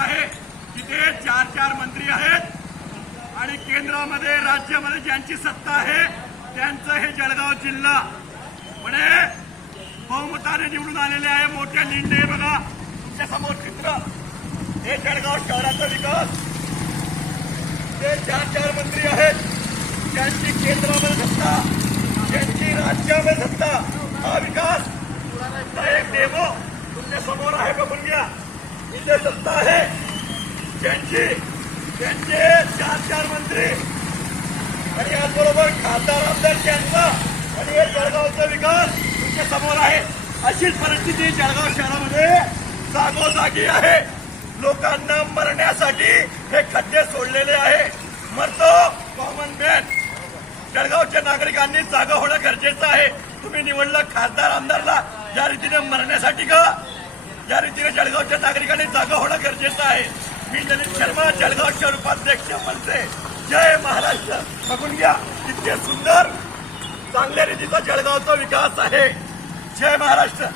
आहे तिथे 4 मंत्री आहेत आणि केंद्रामध्ये राज्यामध्ये ज्यांची सत्ता आहे त्यांचं हे जळगाव जिल्हा म्हणजे बहुमताने निवडून आलेले आहे. मोठ्या लीडने बघा तुमच्या समोर चित्र हे जळगाव शहराचा विकास. ते 4 मंत्री आहेत ज्यांची केंद्रामध्ये सत्ता ज्यांची राज्यामध्ये सत्ता. हा विकास एक डेमो तुमच्या समोर आहे बघून घ्या. इथे सत्ता आहे त्यांचे 4 मंत्री आणि याचबरोबर खासदार आमदार त्यांचा आणि हे जळगावचा विकास तुमच्या समोर आहे. अशीच परिस्थिती जळगाव शहरामध्ये जागोजागी आहे. लोकांना मरण्यासाठी हे खड्डे सोडलेले आहे. मरतो कॉमन मॅन. जळगावच्या नागरिकांनी जागा होणं गरजेचं आहे. तुम्ही निवडलं खासदार आमदारला या रीतीने मरण्यासाठी का? या रीतीने जळगावच्या नागरिकांनी जागा होणं गरजेचं आहे. मी ललित शर्मा जळगावच्या उपाध्यक्ष म्हणते जय महाराष्ट्र. बघून घ्या इतके सुंदर चांगल्या रीतीचा जळगावचा विकास आहे. जय महाराष्ट्र.